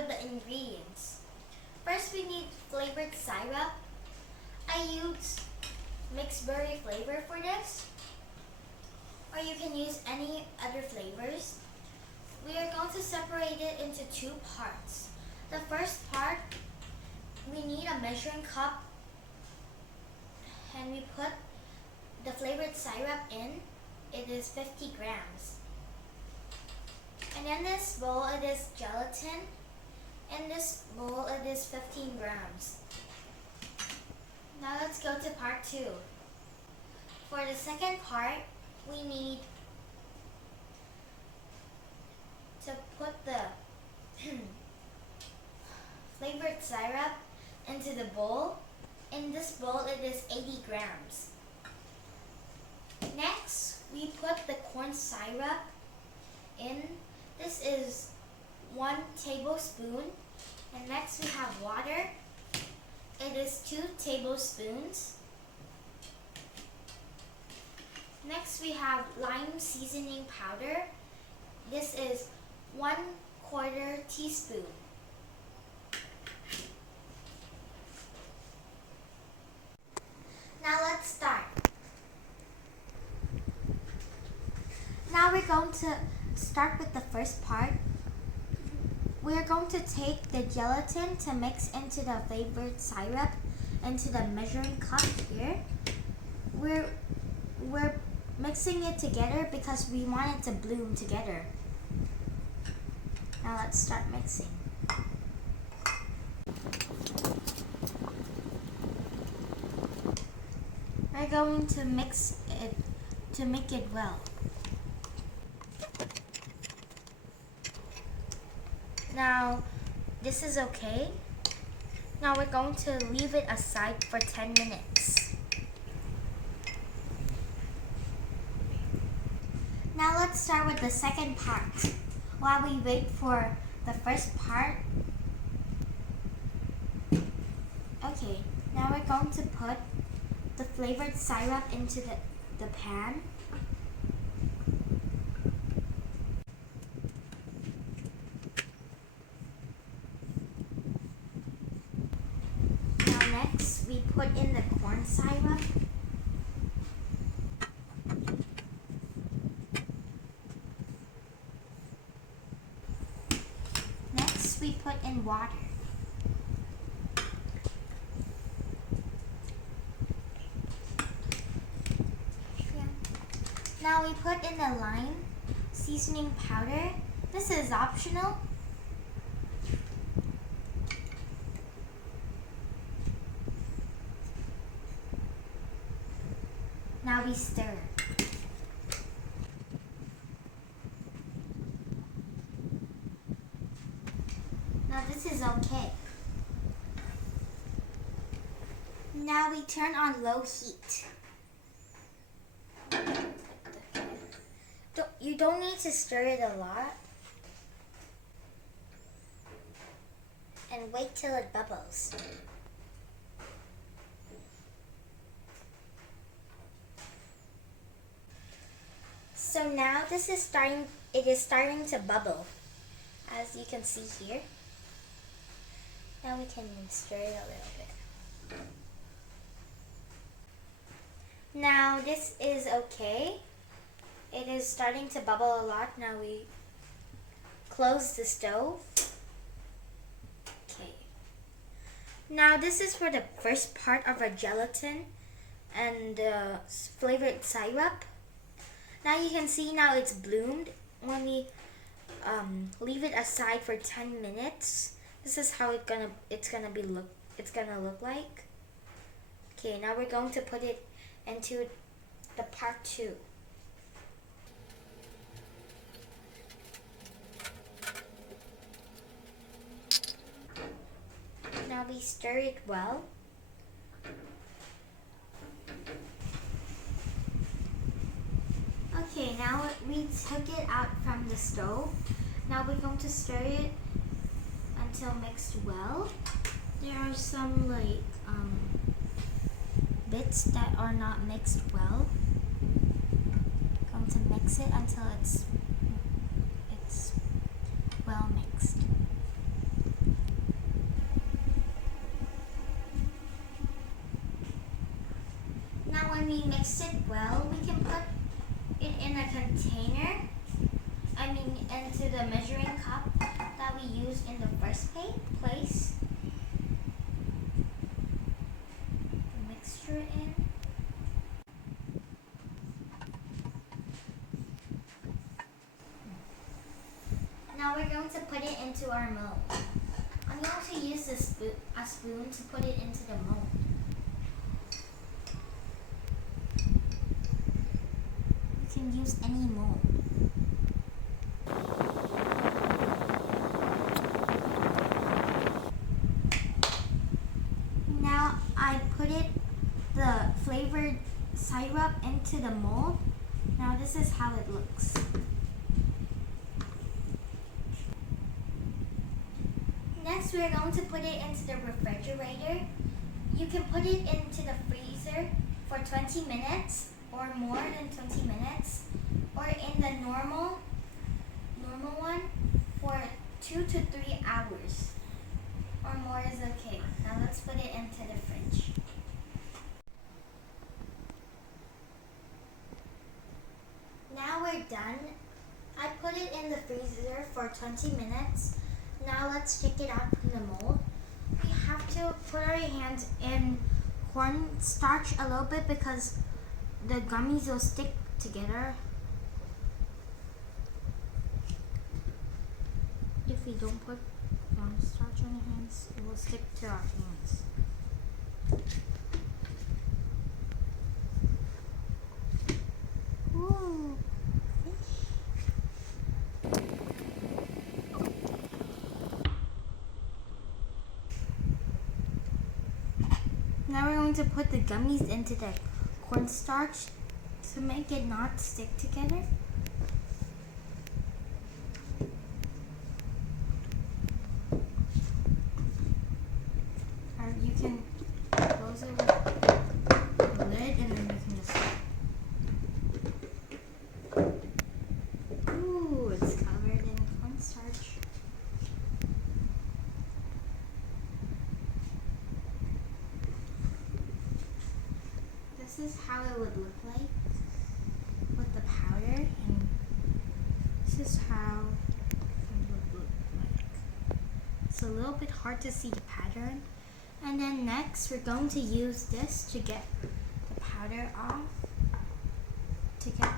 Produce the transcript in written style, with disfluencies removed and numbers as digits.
with the ingredients. First, we need flavored syrup. I use mixed berry flavor for this, or you can use any other flavors. We are going to separate it into two parts. The first part, we need a measuring cup, and we put the flavored syrup in. It is 50 grams. And in this bowl, it is gelatin. In this bowl, it is 15 grams. Now let's go to part 2. For the second part, we need to put the flavored syrup into the bowl. In this bowl, it is 80 grams. Next, we put the corn syrup in. This is 1 tablespoon. And next we have water. It is 2 tablespoons. Next we have lime seasoning powder. This is 1/4 teaspoon. Now let's start. Now we're going to start with the first part. We're going to take the gelatin to mix into the flavored syrup into the measuring cup here. We're mixing it together because we want it to bloom together. Now let's start mixing. We're going to mix it to make it well. Now, this is okay. Now we're going to leave it aside for 10 minutes. Now let's start with the second part. While we wait for the first part. Okay, now we're going to put the flavored syrup into the pan. Next, we put in the corn syrup. Next, we put in water. Now we put in the lime seasoning powder. This is optional. Now we stir. Now this is okay. Now we turn on low heat. You don't need to stir it a lot. And wait till it bubbles. So now it is starting to bubble, as you can see here. Now we can stir it a little bit. Now this is okay. It is starting to bubble a lot. Now we close the stove. Okay. Now this is for the first part of our gelatin and flavored syrup. Now you can see now it's bloomed. When we leave it aside for 10 minutes, this is how it's gonna look like. Okay, now we're going to put it into the part 2. Now we stir it well. Okay, now we took it out from the stove. Now we're going to stir it until mixed well. There are some bits that are not mixed well. Going to mix it until it's well mixed. we mix it well, we can put it in a container. Into the measuring cup that we used in the first place. The mixture in. Now we're going to put it into our mold. I'm going to use a spoon to put it into the mold. You can use any mold. Now I put the flavored syrup into the mold. Now this is how it looks. Next, we're going to put it into the refrigerator. You can put it into the freezer for 20 minutes or more than 20 minutes, or in the normal one for 2 to 3 hours or more is okay. Now let's put it into the fridge. Now we're done. I put it in the freezer for 20 minutes. Now let's take it out from the mold. We have to put our hands in cornstarch a little bit because the gummies will stick together. If we don't put cornstarch on our hands, it will stick to our hands. Ooh, fish. Now we're going to put the gummies into the cornstarch to make it not stick together. Or you can close it with the lid and then you can just... Ooh, it's covered in cornstarch. This is how it would look like with the powder, and this is how it would look like. It's a little bit hard to see the pattern. And then next, we're going to use this to get the powder off, to get